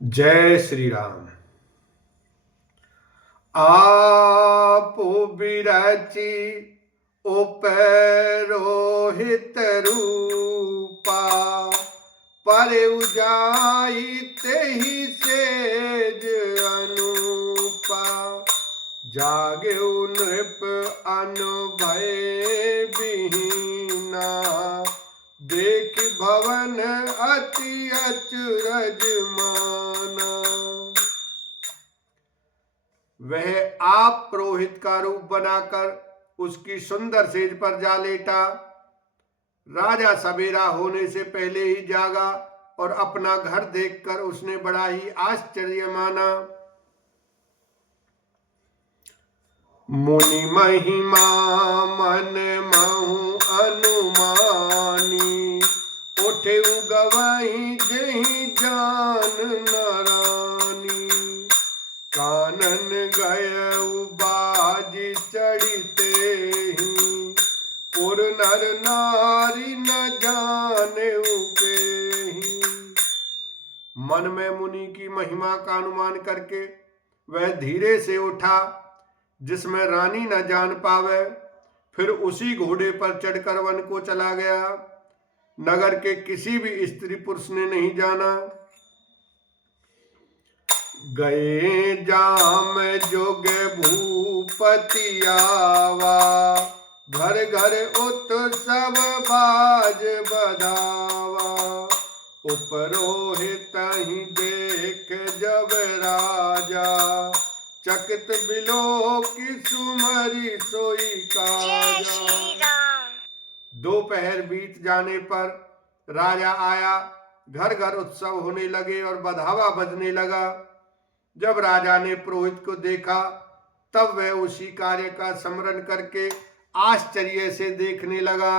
जय श्री राम। आपो बिरची उपरोहित रूपा, पर उजाई तेहि सेज अनुपा। जागे नृप अनुभय विहीना, देख भवन अति अचरज माना। वह आप पुरोहित का रूप बनाकर उसकी सुंदर सेज पर जा लेटा। राजा सवेरा होने से पहले ही जागा और अपना घर देखकर उसने बड़ा ही आश्चर्य माना। मुनि महिमा मन महु अनुमानी, उठे गवही जही जान नारानी। कानन गय बाज चढ़ते ही, पुर नर नारी न जाने उकेही। मन में मुनि की महिमा का अनुमान करके वह धीरे से उठा, जिसमें रानी न जान पावे। फिर उसी घोड़े पर चढ़कर वन को चला गया। नगर के किसी भी स्त्री पुरुष ने नहीं जाना। गए जाम जोग भूपति आवा, घर घर उत्सव बाज बधावा। उपरोहित ही देख जब राजा, चकित बिलो की सुमरी सोई काजा। दोपहर बीत जाने पर राजा आया। घर घर उत्सव होने लगे और बधावा बजने लगा। जब राजा ने पुरोहित को देखा, तब वह उसी कार्य का स्मरण करके आश्चर्य से देखने लगा।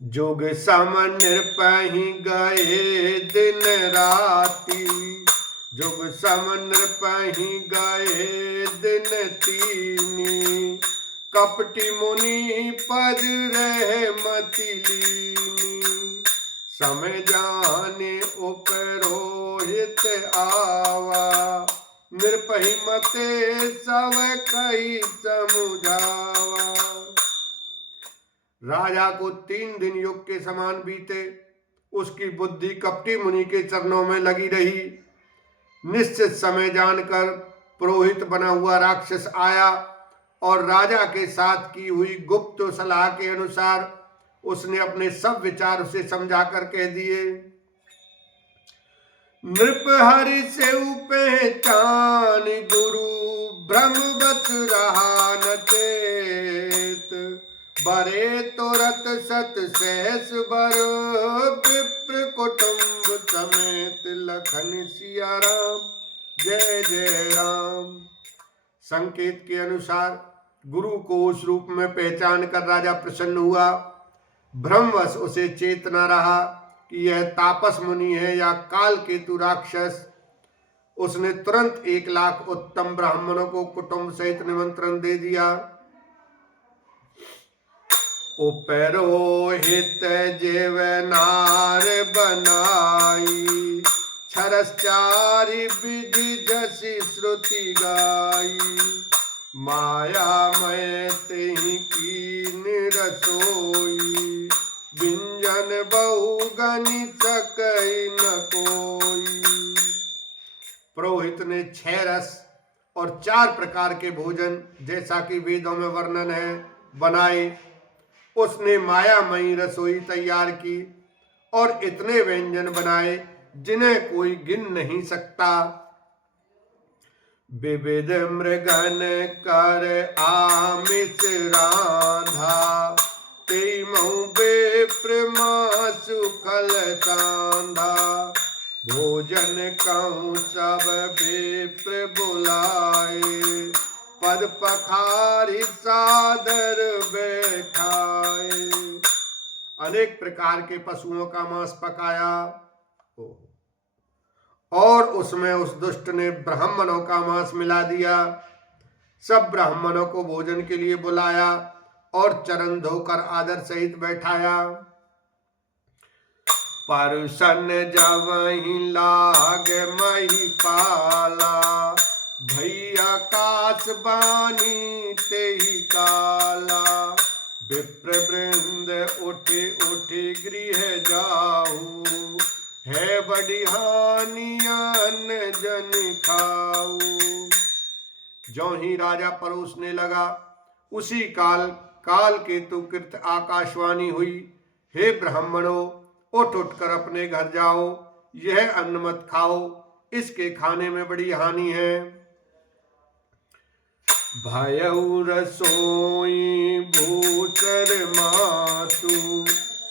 जोग सम नृपहि गए दिन राती, जोग सम नृपहि गए दिन तीनी। कपटी मुनि पद रह मति लीनी, समय जाने उपरोहित आवा। नृपहि मते सब कही समुझावा। राजा को 3 दिन युग के समान बीते। उसकी बुद्धि कपटी मुनि के चरणों में लगी रही। निश्चित समय जानकर पुरोहित बना हुआ राक्षस आया और राजा के साथ की हुई गुप्त सलाह के अनुसार उसने अपने सब विचार उसे समझाकर कह दिए। नृप हरि से पहचान गुरु, ब्रह्मवत रहा न चेत। बरे तुरत सत सहस बर, विप्र कुटुंब समेत। लखन सिया राम जय जय राम। संकेत के अनुसार गुरु को उस रूप में पहचान कर राजा प्रसन्न हुआ। भ्रमवश उसे चेत न रहा कि यह तापस मुनि है या काल केतु राक्षस। उसने तुरंत 1 लाख उत्तम ब्राह्मणों को कुटुंब सहित निमंत्रण दे दिया। उपरोहित जेव नार बनाई, छरस्चारी विधि जसी श्रुति गाई। माया मैं तेहि कीन रसोई, व्यंजन बहुगनि सकई न कोई। पुरोहित ने 6 रस और 4 प्रकार के भोजन, जैसा कि वेदों में वर्णन है, बनाए। उसने मायामयी रसोई तैयार की और इतने व्यंजन बनाए जिन्हें कोई गिन नहीं सकता। विविध मृगन कर आमिष रांधा, तेमहु विप्र मासु खल सांधा। भोजन कहूँ सब विप्र बुलाए, पद पखारी सादर बैठाए। अनेक प्रकार के पशुओं का मांस पकाया और उसमें उस दुष्ट ने ब्राह्मणों का मांस मिला दिया। सब ब्राह्मणों को भोजन के लिए बुलाया और चरण धोकर आदर सहित बैठाया। परसन जवहीं लाग महिपाला, भैया कास बानी तेहि काला। विप्र वृंद उठे उठे गृह जाऊ, है बड़ी हानि अन्न जन खाऊ। ज्यों ही राजा परोसने लगा, उसी काल केतु कृत आकाशवाणी हुई, हे ब्राह्मणों, उठ उठकर अपने घर जाओ, यह अन्न मत खाओ, इसके खाने में बड़ी हानि है। भयउ रसोई भूचर मासु,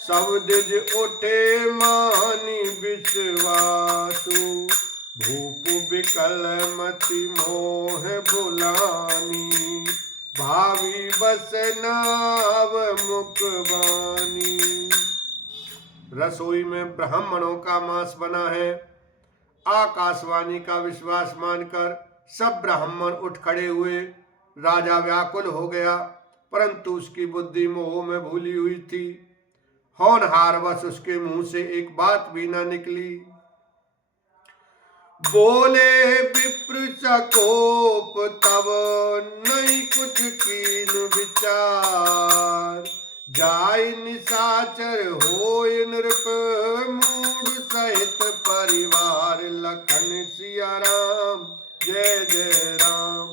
सब दिज उठे मानि विश्वासु। भूप विकल मति मोह भुलानी, भावी बस नाव मुखबानी। रसोई में ब्राह्मणों का मांस बना है। आकाशवाणी का विश्वास मानकर सब ब्राह्मण उठ खड़े हुए। राजा व्याकुल हो गया, परंतु उसकी बुद्धि मोह में भूली हुई थी। होनहारवश उसके मुंह से एक बात भी न निकली। बोले विप्र सकोप तब नहीं कुछ कीन विचार, जाय निशाचर होय नृप मूढ़ सहित परिवार। लखन सिया राम जय जय राम।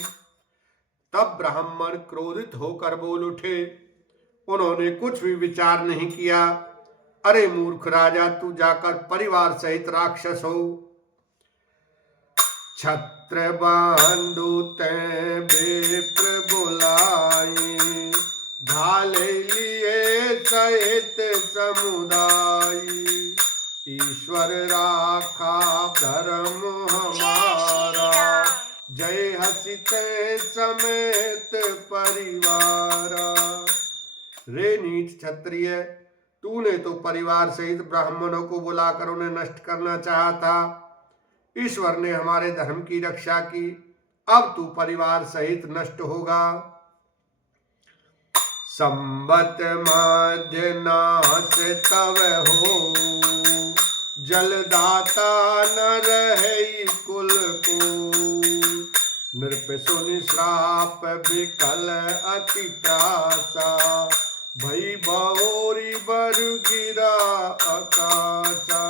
तब ब्राह्मण क्रोधित होकर बोल उठे। उन्होंने कुछ भी विचार नहीं किया। अरे मूर्ख राजा, तू जाकर परिवार सहित राक्षस हो। छत्र बंधु ते विप्र बुलाई, ढाले लिए सहित समुदायी। ईश्वर राखा धर्म हमारा, जय हसीते समेत परिवारा। रे नीच क्षत्रिय, तूने तो परिवार सहित ब्राह्मणों को बुलाकर उन्हें नष्ट करना चाहा था। ईश्वर ने हमारे धर्म की रक्षा की, अब तू परिवार सहित नष्ट होगा। संबत मध्य नाश तव हो, जलदाता न रहे कुल को। नृप सुनि श्राप विकल अति प्रासा, भई बहोरी बरु गिरा आकाशा।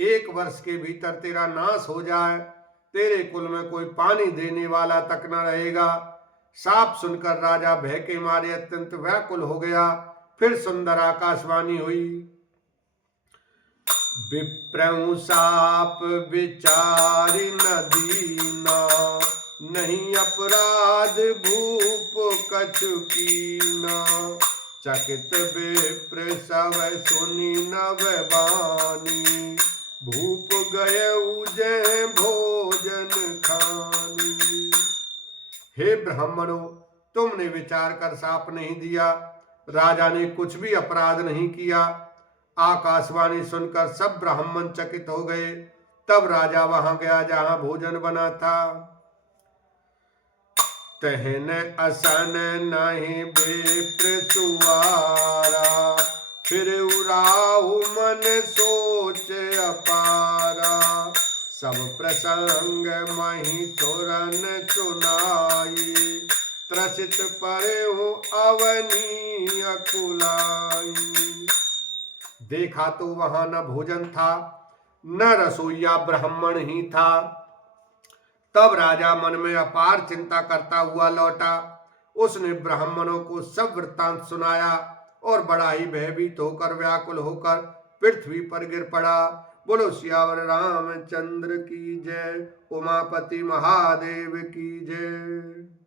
1 वर्ष के भीतर तेरा नाश हो जाए, तेरे कुल में कोई पानी देने वाला तक न रहेगा। साप सुनकर राजा भय के मारे अत्यंत व्याकुल हो गया। फिर सुंदर आकाशवाणी हुई। विप्रं साप विचारि न दीना, नहीं अपराध भूप कछु कीना। चकित विप्र सब सुनि नभ बानी, भूप गए उजय भोजन खानी। हे ब्राह्मणों, तुमने विचार कर साप नहीं दिया। राजा ने कुछ भी अपराध नहीं किया। आकाशवाणी सुनकर सब ब्राह्मण चकित हो गए। तब राजा वहां गया जहां भोजन बना था। तहन असन नहीं विप्र सुवारा, फिर उराहु मन सोच अपारा। सब प्रसंग मही सुरन सुनाई, त्रसित परेहु अवनी अकुलाई। देखा तो वहां न भोजन था, न रसोइया ब्राह्मण ही था। तब राजा मन में अपार चिंता करता हुआ लौटा। उसने ब्राह्मणों को सब वृत्तांत सुनाया और बड़ा ही भयभीत होकर व्याकुल होकर पृथ्वी पर गिर पड़ा। बोलो सियावर रामचंद्र की जय, उमापति महादेव की जय।